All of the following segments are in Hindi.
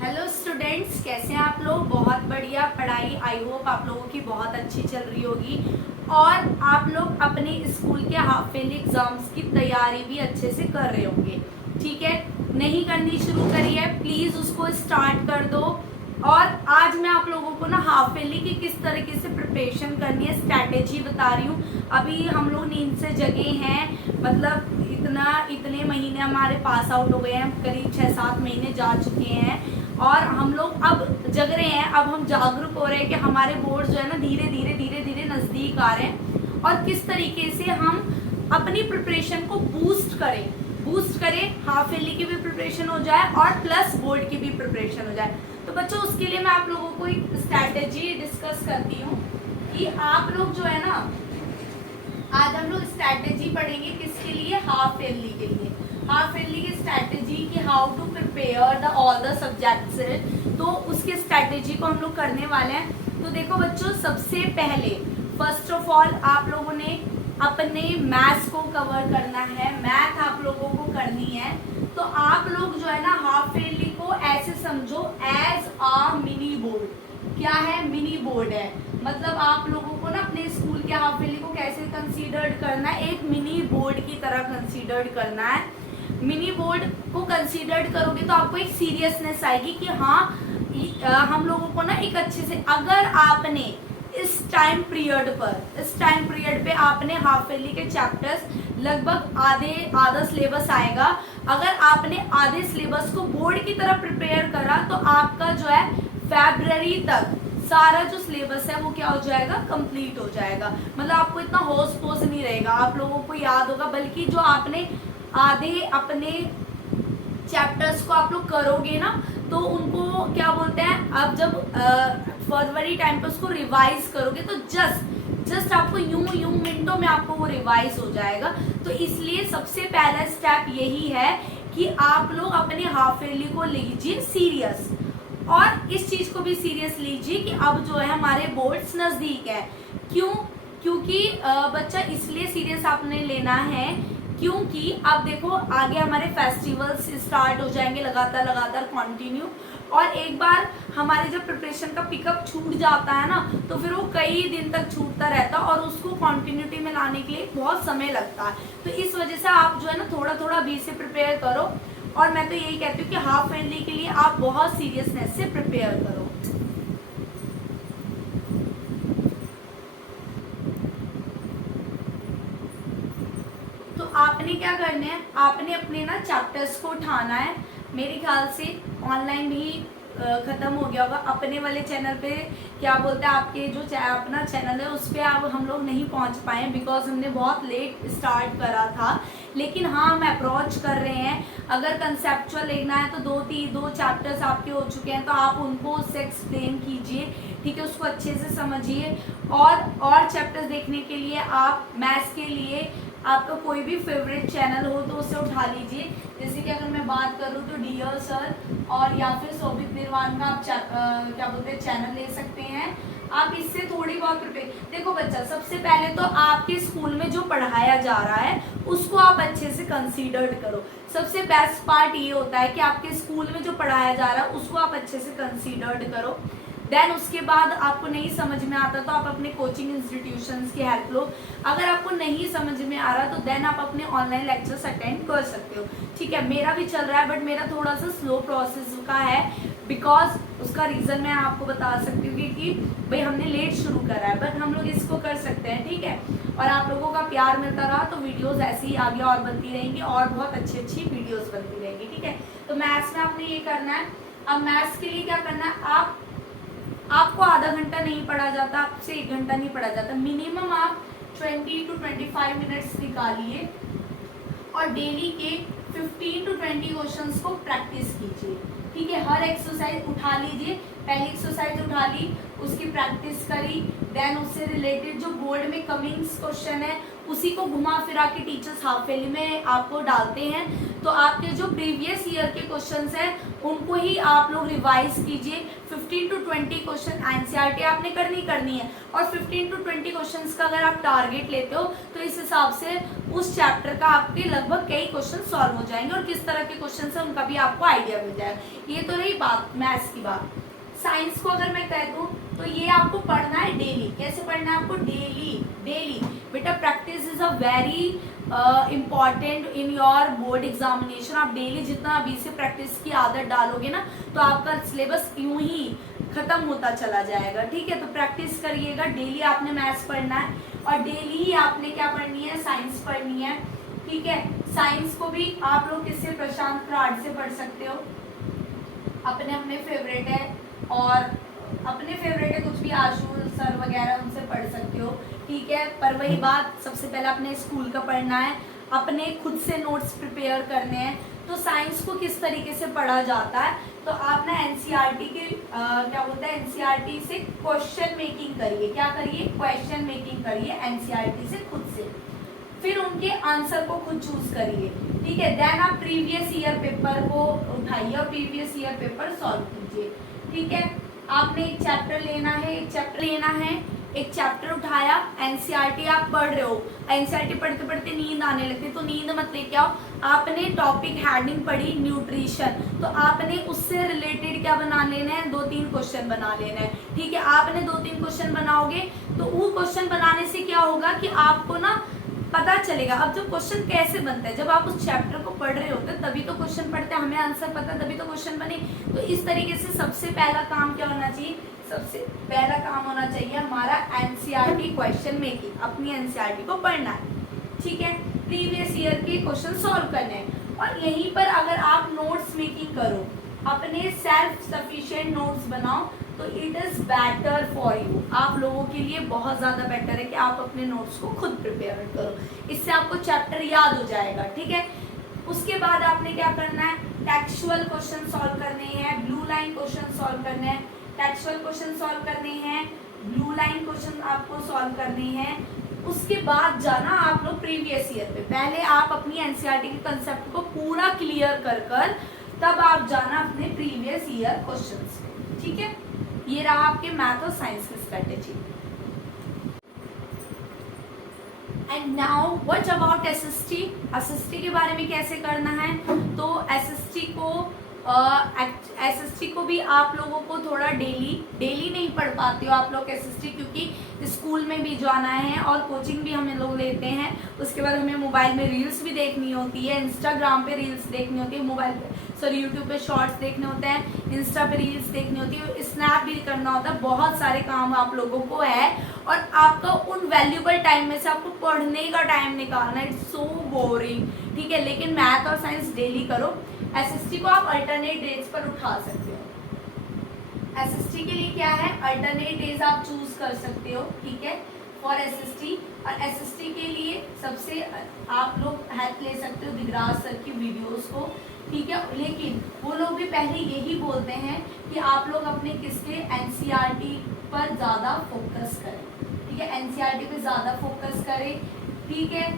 हेलो स्टूडेंट्स, कैसे हैं आप लोग। बहुत बढ़िया पढ़ाई, आई होप आप लोगों की बहुत अच्छी चल रही होगी और आप लोग अपने स्कूल के हाफ ईयरली एग्जाम्स की तैयारी भी अच्छे से कर रहे होंगे। ठीक है, नहीं करनी शुरू करी है प्लीज़ उसको स्टार्ट कर दो। और आज मैं आप लोगों को ना हाफ ईयरली की किस तरीके से प्रिपरेशन करनी है स्ट्रैटेजी बता रही हूँ। अभी हम लोग नींद से जगे हैं, मतलब इतने महीने हमारे पास आउट हो गए हैं, करीब 6-7 महीने जा चुके हैं और हम लोग अब जग रहे हैं। अब हम जागरूक हो रहे हैं कि हमारे बोर्ड जो है ना धीरे धीरे धीरे धीरे नज़दीक आ रहे हैं और किस तरीके से हम अपनी प्रिपरेशन को बूस्ट करें, हाफ ईयरली की भी प्रिपरेशन हो जाए और प्लस बोर्ड की भी प्रिपरेशन हो जाए। तो बच्चों, उसके लिए मैं आप लोगों को एक स्ट्रैटेजी डिस्कस करती हूँ कि आप लोग जो है ना, आज हम लोग स्ट्रैटेजी पढ़ेंगे किसके लिए, हाफ ईयरली के लिए। हाफ ईयरली की स्ट्रैटेजी कि how to prepare the all the subjects, तो उसके स्ट्रैटेजी को हम लोग करने वाले हैं। तो देखो बच्चों, सबसे पहले फर्स्ट ऑफ ऑल आप लोगों ने अपने मैथ्स को कवर करना है, मैथ आप लोगों को करनी है। तो आप लोग जो है ना हाफ ईयरली को ऐसे समझो एज अ मिनी बोर्ड। क्या है, मिनी बोर्ड है। मतलब आप लोगों को ना अपने स्कूल के हाफ ईयरली को कैसे कंसीडर्ड करना है, एक मिनी बोर्ड की तरह कंसीडर्ड करना है। मिनी बोर्ड को कंसीडर्ड करोगे तो आपको एक सीरियसनेस आएगी कि हाँ हम लोगों को ना एक अच्छे से, अगर आपने इस टाइम पीरियड पे आपने हाफ ईयरली के चैप्टर्स लगभग आधा सिलेबस आएगा। अगर आपने आधे सिलेबस को बोर्ड की तरह प्रिपेयर करा तो आपका जो है फरवरी तक सारा जो सिलेबस है वो क्या हो जाएगा, कंप्लीट हो जाएगा। मतलब आपको इतना होश पोस नहीं रहेगा, आप लोगों को याद होगा। बल्कि जो आपने आधे अपने चैप्टर्स को आप लोग करोगे ना तो उनको क्या बोलते हैं, अब जब फरवरी टाइम पे उसको रिवाइज करोगे तो जस्ट आपको यूं मिनटों में आपको वो रिवाइज हो जाएगा। तो इसलिए सबसे पहला स्टेप यही है कि आप लोग अपने हाफ ईयरली को लीजिए सीरियस और इस चीज को भी सीरियस लीजिए कि अब जो है हमारे बोर्ड्स नजदीक है। क्योंकि बच्चा इसलिए सीरियस आपने लेना है क्योंकि अब देखो आगे हमारे फेस्टिवल्स स्टार्ट हो जाएंगे लगातार कंटिन्यू, और एक बार हमारे जब प्रिपरेशन का पिकअप छूट जाता है ना तो फिर वो कई दिन तक छूटता रहता है और उसको कंटिन्यूटी में लाने के लिए बहुत समय लगता है। तो इस वजह से आप जो है ना थोड़ा अभी से प्रिपेयर करो और मैं तो यही कहती हूँ कि हाफ ईयरली के लिए आप बहुत सीरियसनेस से प्रिपेयर करो। तो आपने क्या करना है, आपने अपने ना चैप्टर्स को उठाना है। मेरे ख्याल से ऑनलाइन भी खत्म हो गया होगा अपने वाले चैनल पे, क्या बोलते हैं आपके जो अपना चैनल है उस पर आप हम लोग नहीं पहुंच पाए बिकॉज हमने बहुत लेट स्टार्ट करा था। लेकिन हाँ, हम अप्रोच कर रहे हैं। अगर कंसेप्चुअल लेना है तो दो चैप्टर्स आपके हो चुके हैं तो आप उनको उससे एक्सप्लेन कीजिए, ठीक है, उसको अच्छे से समझिए। और चैप्टर्स देखने के लिए आप मैथ्स के लिए आपका कोई भी फेवरेट चैनल हो तो उसे उठा लीजिए। जैसे कि अगर मैं बात करूँ तो डियर सर और या फिर शोभित निर्वाण का आप क्या बोलते हैं चैनल ले सकते हैं। आप इससे थोड़ी बहुत प्रिपेयर, देखो बच्चा, सबसे पहले तो आपके स्कूल में जो पढ़ाया जा रहा है उसको आप अच्छे से कंसीडर्ड करो। सबसे बेस्ट पार्ट ये होता है कि आपके स्कूल में जो पढ़ाया जा रहा है उसको आप अच्छे से कंसीडर्ड करो। देन उसके बाद आपको नहीं समझ में आता तो आप अपने कोचिंग इंस्टीट्यूशंस की हेल्प लो। अगर आपको नहीं समझ में आ रहा तो देन आप अपने ऑनलाइन लेक्चर्स अटेंड कर सकते हो। ठीक है, मेरा भी चल रहा है बट मेरा थोड़ा सा स्लो प्रोसेस का है बिकॉज उसका रीज़न मैं आपको बता सकती हूँ कि भाई हमने लेट शुरू करा है, बट हम लोग इसको कर सकते हैं। ठीक है, और आप लोगों का प्यार मिलता रहा तो वीडियोज़ ऐसे ही आगे और बनती रहेंगी और बहुत अच्छी वीडियोज़ बनती रहेंगी। ठीक है, तो मैथ्स में आपने ये करना है। अब मैथ्स के लिए क्या करना है, आपको आधा घंटा नहीं पढ़ा जाता, आपसे 1 घंटा नहीं पढ़ा जाता, मिनिमम आप 20 to 25 मिनट्स निकालिए और डेली के 15 to 20 क्वेश्चंस को प्रैक्टिस कीजिए। ठीक है, हर एक्सरसाइज उठा लीजिए, पहली एक्सरसाइज उठा ली, उसकी प्रैक्टिस करी, देन उससे रिलेटेड जो बोर्ड में कमिंग्स क्वेश्चन है उसी को घुमा फिरा के टीचर्स हाफ ईयरली में आपको डालते हैं। तो आपके जो प्रीवियस ईयर के क्वेश्चंस हैं उनको ही आप लोग रिवाइज कीजिए। 15 to 20 क्वेश्चन एनसीईआरटी आपने करनी है, और 15 to 20 क्वेश्चंस का अगर आप टारगेट लेते हो तो इस हिसाब से उस चैप्टर का आपके लगभग कई क्वेश्चन सॉल्व हो जाएंगे, और किस तरह के क्वेश्चन है उनका भी आपको आइडिया मिल जाएगा। ये तो रही बात मैथ्स की बात। साइंस को अगर मैं कह दूं तो ये आपको पढ़ना है डेली। कैसे पढ़ना है आपको? डेली बेटा। Practice is a very important in your board examination. आप डेली जितना अभी से प्रैक्टिस की आदत डालोगे ना तो आपका सिलेबस यूं ही खत्म होता चला जाएगा, ठीक है। तो प्रैक्टिस करिएगा, डेली आपने मैथ्स पढ़ना है, और डेली ही आपने क्या पढ़नी है? साइंस पढ़नी है, ठीक है। साइंस को भी आप लोग किससे? प्रशांत खराड़ से पढ़ सकते हो, अपने फेवरेट है, और अपने फेवरेट है कुछ भी, आशु सर वगैरह उनसे पढ़ सकते हो, ठीक है। पर वही बात, सबसे पहले अपने स्कूल का पढ़ना है, अपने खुद से नोट्स प्रिपेयर करने हैं। तो साइंस को किस तरीके से पढ़ा जाता है? तो आप ना एनसीईआरटी के क्या बोलते हैं, एनसीईआरटी से क्वेश्चन मेकिंग करिए। क्या करिए? क्वेश्चन मेकिंग करिए एनसीईआरटी से खुद से, फिर उनके आंसर को खुद चूज करिए, ठीक है। देन आप प्रीवियस ईयर पेपर को उठाइए और प्रीवियस ईयर पेपर सॉल्व कीजिए, ठीक है। आपने एक चैप्टर लेना है, एक चैप्टर उठाया, एनसीईआरटी आप पढ़ रहे हो, एनसीईआरटी पढ़ते पढ़ते नींद आने लगती है, तो नींद मत लेके आओ। आपने टॉपिक हेडिंग पढ़ी न्यूट्रिशन, तो आपने उससे रिलेटेड क्या बना लेना है? 2-3 क्वेश्चन बना लेना है, ठीक है। आपने 2-3 क्वेश्चन बनाओगे तो वो क्वेश्चन बनाने से क्या होगा कि आपको ना पता चलेगा। अब जो क्वेश्चन कैसे बनता है, जब आप उस चैप्टर को पढ़ रहे होते हैं तभी तो क्वेश्चन पढ़ते हैं, हमें आंसर पता है तभी तो क्वेश्चन बने। तो इस तरीके से सबसे पहला काम क्या होना चाहिए? सबसे पहला काम होना चाहिए हमारा एनसीईआरटी क्वेश्चन मेकिंग। अपनी एनसीईआरटी को पढ़ना है, ठीक है। प्रीवियस ईयर के क्वेश्चन सॉल्व करने हैं, और यहीं पर अगर आप नोट्स मेकिंग करो, अपने सेल्फ सफिशिएंट नोट्स बनाओ, तो it is better for you. आप लोगों के लिए बहुत ज्यादा बेटर है कि आप अपने नोट्स को खुद प्रिपेयर करो, इससे आपको चैप्टर याद हो जाएगा, ठीक है। उसके बाद आपने क्या करना है? टेक्सचुअल क्वेश्चन सॉल्व करने हैं, ब्लू लाइन क्वेश्चन सॉल्व करने हैं, टेक्सचुअल क्वेश्चन सॉल्व करने हैं, ब्लू लाइन क्वेश्चन आपको सॉल्व करने हैं। उसके बाद जाना आप लोग प्रीवियस ईयर पे। पहले आप अपनी एनसीईआरटी के कंसेप्ट को पूरा क्लियर कर तब आप जाना अपने प्रीवियस ईयर क्वेश्चंस पे, ठीक है। ये रहा आपके मैथ और साइंस की strategy. And now what about SST? SST के बारे में कैसे करना है? तो एसएसटी को भी आप लोगों को थोड़ा डेली नहीं पढ़ पाते हो आप लोग एसएसटी, क्योंकि स्कूल में भी जाना है और कोचिंग भी हम लोग लेते हैं। उसके बाद हमें मोबाइल में रील्स भी देखनी होती है, इंस्टाग्राम पे रील्स देखनी होती है, मोबाइल पे यूट्यूब पे शॉर्ट्स देखने होते हैं, इंस्टा पे रील्स देखनी होती है, स्नैप भी करना होता है। बहुत सारे काम आप लोगों को है, और आपका उन वैल्यूबल टाइम में से आपको पढ़ने का टाइम निकालना, इट्स सो बोरिंग, ठीक है। लेकिन मैथ और साइंस डेली करो। एसएसटी को आप अल्टरनेट डेज पर उठा सकते हो। एसएसटी के लिए क्या है? अल्टरनेट डेज आप चूज कर सकते हो, ठीक है, फॉर एसएसटी। और एसएसटी के लिए सबसे आप लोग हेल्प ले सकते हो दिगराज सर की वीडियोस को, ठीक है। लेकिन वो लोग भी पहले यही बोलते हैं कि आप लोग अपने किसके एनसीईआरटी पर ज़्यादा फोकस करें, ठीक है। एनसीईआरटी पे ज़्यादा फोकस करें, ठीक है।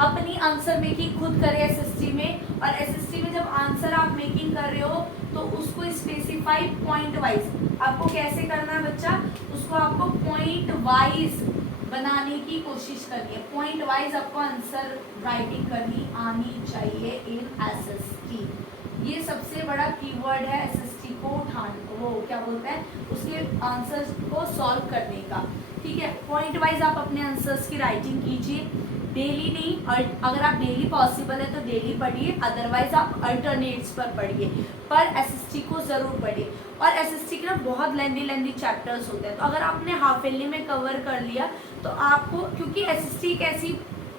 अपनी आंसर मेकिंग खुद करें एसएसटी में, और एसएसटी में जब आंसर आप मेकिंग कर रहे हो तो उसको स्पेसिफाई पॉइंट वाइज। आपको कैसे करना है बच्चा? उसको आपको पॉइंट वाइज बनाने की कोशिश करनी है। पॉइंट वाइज आपको आंसर राइटिंग करनी आनी चाहिए इन एसएसटी। ये सबसे बड़ा कीवर्ड है एसएसटी को उठाने, वो क्या बोलते हैं, उसके आंसर्स को सॉल्व करने का, ठीक है। पॉइंट वाइज आप अपने आंसर्स की राइटिंग कीजिए, डेली नहीं, और अगर आप डेली पॉसिबल है तो डेली पढ़िए, अदरवाइज आप अल्टरनेट्स पर पढ़िए, पर एसएसटी को ज़रूर पढ़िए। और एसएसटी के ना बहुत लेंदी चैप्टर्स होते हैं, तो अगर आपने हाफ ईयरली में कवर कर लिया तो आपको, क्योंकि एसएसटी एक ऐसी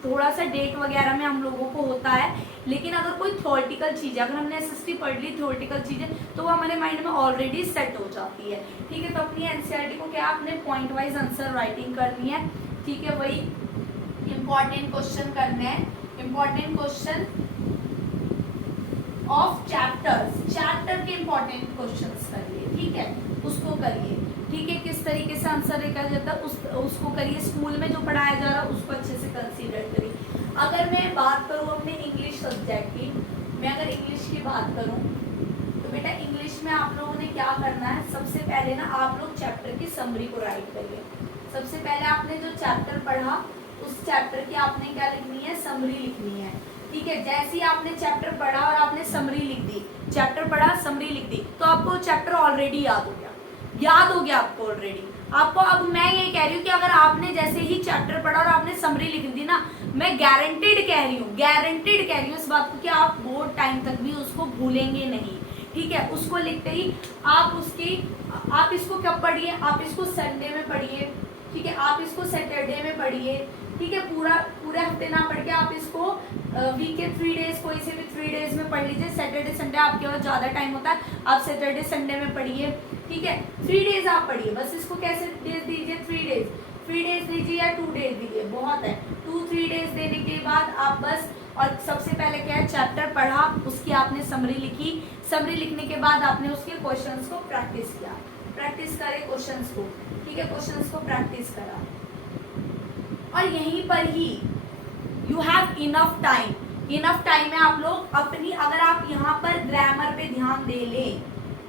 थोड़ा सा डेट वगैरह में हम लोगों को होता है, लेकिन अगर कोई थ्योरेटिकल चीज़ है, अगर हमने एसएसटी पढ़ ली थ्योरेटिकल चीज़ें, तो वो हमारे माइंड में ऑलरेडी सेट हो जाती है, ठीक है। तो अपनी एनसीईआरटी को क्या आपने पॉइंट वाइज आंसर राइटिंग करनी है, ठीक है। वही इम्पॉर्टेंट क्वेश्चन करने हैं, इम्पॉर्टेंट क्वेश्चन ऑफ चैप्टर के इम्पॉर्टेंट क्वेश्चंस करिए, ठीक है, उसको करिए। ठीक है, किस तरीके से आंसर लिखा जाता है उसको करिए। स्कूल में जो पढ़ाया जा रहा है उसको अच्छे से कंसीडर करिए। अगर मैं बात करूँ अपने इंग्लिश सब्जेक्ट की, मैं अगर इंग्लिश की बात करूँ तो बेटा इंग्लिश में आप लोगों ने क्या करना है, सबसे पहले ना आप लोग चैप्टर की समरी को राइट करिए। सबसे पहले आपने जो चैप्टर पढ़ा उस चैप्टर की आपने क्या लिखनी है, समरी लिखनी है। ठीक है, जैसे ही आपने चैप्टर पढ़ा और आपने समरी लिख दी, चैप्टर पढ़ा समरी लिख दी, तो आपको चैप्टर ऑलरेडी याद हो गया आपको ऑलरेडी। आपको अब मैं ये कह रही हूँ कि अगर आपने जैसे ही चैप्टर पढ़ा और आपने समरी लिख दी ना, मैं गारंटेड कह रही हूँ इस बात को कि आप बोर्ड टाइम तक भी उसको भूलेंगे नहीं। ठीक है, उसको लिखते ही आप इसको कब पढ़िए, आप इसको संडे में पढ़िए। ठीक है, आप इसको सैटरडे में पढ़िए। ठीक है, पूरे हफ्ते ना पढ़ के आप इसको वीक के 3 डेज, कोई से भी 3 डेज में पढ़ लीजिए। सैटरडे संडे आपके पास ज्यादा टाइम होता है, आप सैटरडे संडे में पढ़िए। ठीक है, 3 डेज आप पढ़िए, बस इसको कैसे डेज दीजिए, 3 डेज दीजिए या 2 डेज दीजिए, बहुत है। 2-3 डेज देने के बाद आप बस, और सबसे पहले क्या है, चैप्टर पढ़ा, उसकी आपने समरी लिखी। समरी लिखने के बाद आपने उसके क्वेश्चंस को प्रैक्टिस किया, प्रैक्टिस करे क्वेश्चंस को। ठीक है, क्वेश्चंस को प्रैक्टिस करा, और यहीं पर ही यू हैव इनफ टाइम है आप लोग अपनी, अगर आप यहाँ पर ग्रामर पे ध्यान दे लें,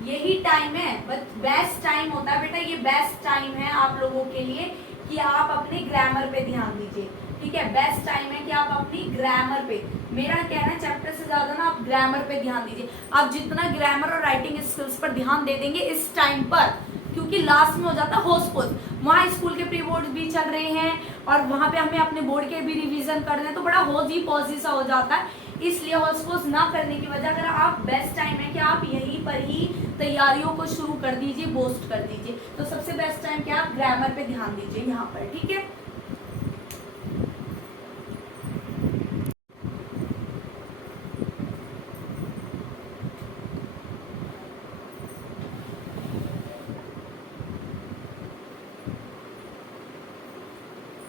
यही टाइम है, बेस्ट टाइम होता है बेटा, ये बेस्ट टाइम है आप लोगों के लिए कि आप अपने ग्रामर पे ध्यान दीजिए। ठीक है, बेस्ट टाइम है कि आप अपनी ग्रामर पे, मेरा कहना है चैप्टर से ज्यादा ना आप ग्रामर पे ध्यान दीजिए। आप जितना ग्रामर और राइटिंग स्किल्स पर ध्यान दे देंगे इस टाइम पर, क्योंकि लास्ट में हो जाता है होस्पोज, वहाँ स्कूल के प्री बोर्ड भी चल रहे हैं और वहाँ पे हमें अपने बोर्ड के भी रिवीजन करना है, तो बड़ा होजी पॉजी सा हो जाता है। इसलिए होस्पोज ना करने की वजह, अगर आप बेस्ट टाइम है कि आप यहीं पर ही तैयारियों को शुरू कर दीजिए, बूस्ट कर दीजिए। तो सबसे बेस्ट टाइम क्या, आप ग्रामर पे ध्यान दीजिए यहाँ पर। ठीक है,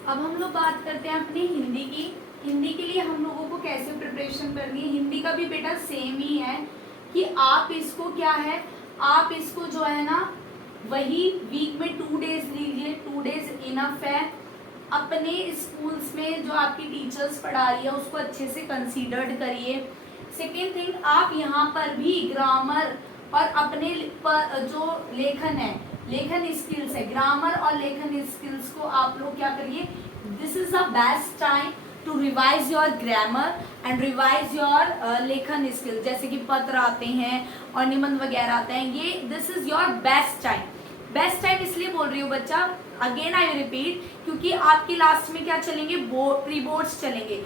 अब हम लोग बात करते हैं अपनी हिंदी की। हिंदी के लिए हम लोगों को कैसे प्रिपरेशन करनी है, हिंदी का भी बेटा सेम ही है कि आप इसको क्या है, आप इसको जो है ना वही वीक में 2 डेज लीजिए, 2 डेज इनफ है। अपने स्कूल्स में जो आपकी टीचर्स पढ़ा रही है उसको अच्छे से कंसीडर्ड करिए। सेकेंड थिंग, आप यहाँ पर भी ग्रामर और अपने जो लेखन स्किल्स है, ग्रामर और लेखन स्किल्स को आप लोग क्या करिए, this is the best time to revise your grammar and revise your लेखन स्किल्स। जैसे कि पत्र आते हैं और निबंध वगैरह आते हैं, ये this is your best time. Best time इसलिए बोल रही हूँ बच्चा, अगेन आई रिपीट, क्योंकि आपकी लास्ट में क्या चलेंगे, प्री बोर्ड्स चलेंगे,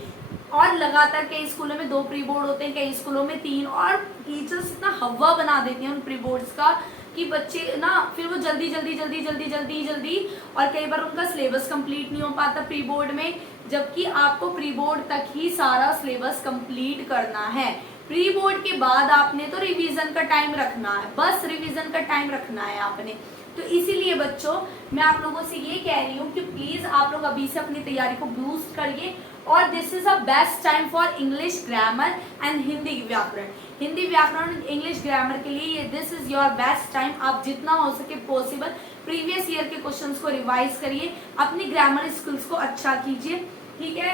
और लगातार कई स्कूलों में 2 प्री बोर्ड होते हैं, कई स्कूलों में 3, और टीचर्स इतना हवा बना देती हैं उन प्री बोर्ड्स का कि बच्चे ना फिर वो जल्दी और कई बार उनका सिलेबस कंप्लीट नहीं हो पाता प्री बोर्ड में, जबकि आपको प्री बोर्ड तक ही सारा सिलेबस कंप्लीट करना है। प्री बोर्ड के बाद आपने तो रिवीजन का टाइम रखना है, बस रिवीजन का टाइम रखना है आपने। तो इसीलिए बच्चों मैं आप लोगों से ये कह रही हूँ कि प्लीज आप लोग अभी से अपनी तैयारी को बूस्ट करिए, और this is a best time for English grammar and Hindi व्याकरण। हिंदी व्याकरण इंग्लिश ग्रामर के लिए ये this is your best time. आप जितना हो सके पॉसिबल प्रीवियस ईयर के क्वेश्चंस को रिवाइज करिए, अपनी ग्रामर स्किल्स को अच्छा कीजिए। ठीक है,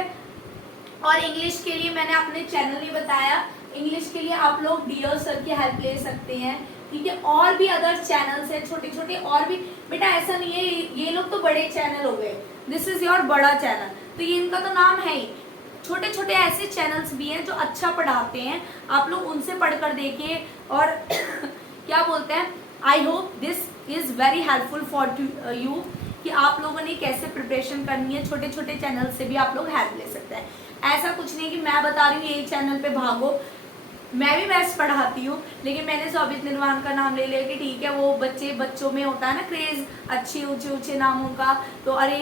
और इंग्लिश के लिए मैंने अपने चैनल ही बताया, इंग्लिश के लिए आप लोग डियर सर की हेल्प ले सकते हैं। ठीक है, और भी अदर चैनल्स है छोटे छोटे, और भी बेटा ऐसा नहीं है ये लोग तो बड़े चैनल हो गए, दिस इज योर बड़ा चैनल, तो ये इनका तो नाम है ही। छोटे छोटे ऐसे चैनल्स भी हैं जो अच्छा पढ़ाते हैं, आप लोग उनसे पढ़कर देखिए। और क्या बोलते हैं, I hope this is very helpful for you कि आप लोगों ने कैसे प्रिपरेशन करनी है। छोटे छोटे चैनल से भी आप लोग हेल्प ले सकते हैं, ऐसा कुछ नहीं कि मैं बता रही हूँ यही चैनल पे भागो। मैं भी मैथ्स पढ़ाती हूँ, लेकिन मैंने शोभित निर्वाण का नाम ले लिया कि ठीक है, वो बच्चों में होता है ना क्रेज अच्छे ऊंचे नामों का, तो अरे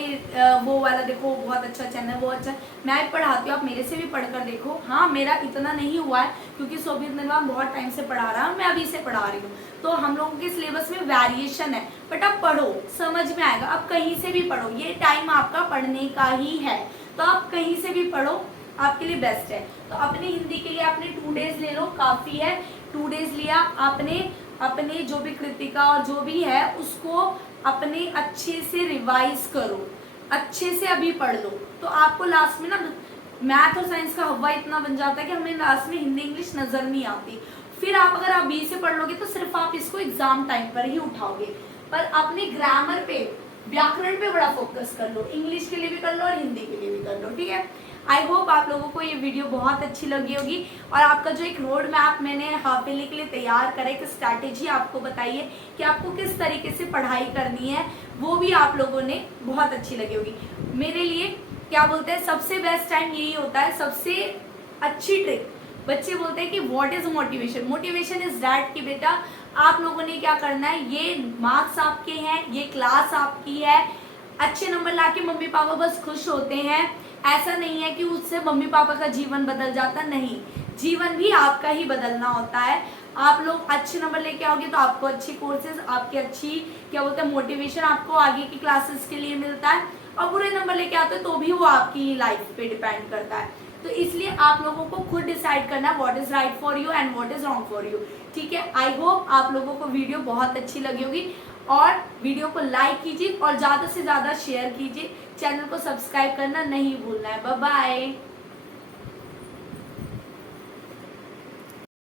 वो वाला देखो बहुत अच्छा चैनल, वो अच्छा। मैं भी पढ़ाती हूँ, आप मेरे से भी पढ़कर देखो। हाँ, मेरा इतना नहीं हुआ है क्योंकि शोभित निर्वाण बहुत टाइम से पढ़ा रहा है, मैं अभी से पढ़ा रही हूँ, तो हम लोगों के सिलेबस में वेरिएशन है, बट आप पढ़ो समझ में आएगा। आप कहीं से भी पढ़ो, ये टाइम आपका पढ़ने का ही है, तो आप कहीं से भी पढ़ो, आपके लिए बेस्ट है। तो अपने हिंदी के लिए आपने 2 डेज ले लो, काफ़ी है। 2 डेज लिया आपने, अपने जो भी कृतिका और जो भी है उसको अपने अच्छे से रिवाइज करो, अच्छे से अभी पढ़ लो। तो आपको लास्ट में ना मैथ और साइंस का हवा इतना बन जाता है कि हमें लास्ट में हिंदी इंग्लिश नजर नहीं आती। फिर आप अगर आप बी से पढ़ लोगे तो सिर्फ आप इसको एग्जाम टाइम पर ही उठाओगे। पर अपने ग्रामर पे, व्याकरण पे बड़ा फोकस कर लो, इंग्लिश के लिए भी कर लो और हिंदी के लिए भी कर लो, ठीक है। आई होप आप लोगों को ये वीडियो बहुत अच्छी लगी होगी और आपका जो एक रोड मैप मैंने हाफ ईयरली के लिए तैयार करा, एक स्ट्रैटेजी आपको बताई है कि आपको किस तरीके से पढ़ाई करनी है, वो भी आप लोगों ने बहुत अच्छी लगी होगी। मेरे लिए क्या बोलते हैं, सबसे बेस्ट टाइम यही होता है, सबसे अच्छी ट्रिक। बच्चे बोलते हैं कि what is motivation, motivation is that कि बेटा आप लोगों ने क्या करना है, ये मार्क्स आपके हैं, ये क्लास आपकी है, अच्छे नंबर लाके मम्मी पापा बस खुश होते हैं, ऐसा नहीं है कि उससे मम्मी पापा का जीवन बदल जाता, नहीं, जीवन भी आपका ही बदलना होता है। आप लोग अच्छे नंबर लेके आओगे तो आपको अच्छी कोर्सेज, आपकी अच्छी क्या बोलते हैं मोटिवेशन आपको आगे की क्लासेस के लिए मिलता है, और बुरे नंबर लेके आते हो तो भी वो आपकी लाइफ पे डिपेंड करता है। तो इसलिए आप लोगों को खुद डिसाइड करना what is right for you and what is wrong for you, ठीक है। आई होप आप लोगों को वीडियो बहुत अच्छी लगी होगी और वीडियो को लाइक कीजिए और ज़्यादा से ज़्यादा शेयर कीजिए, चैनल को सब्सक्राइब करना नहीं भूलना है। Bye bye.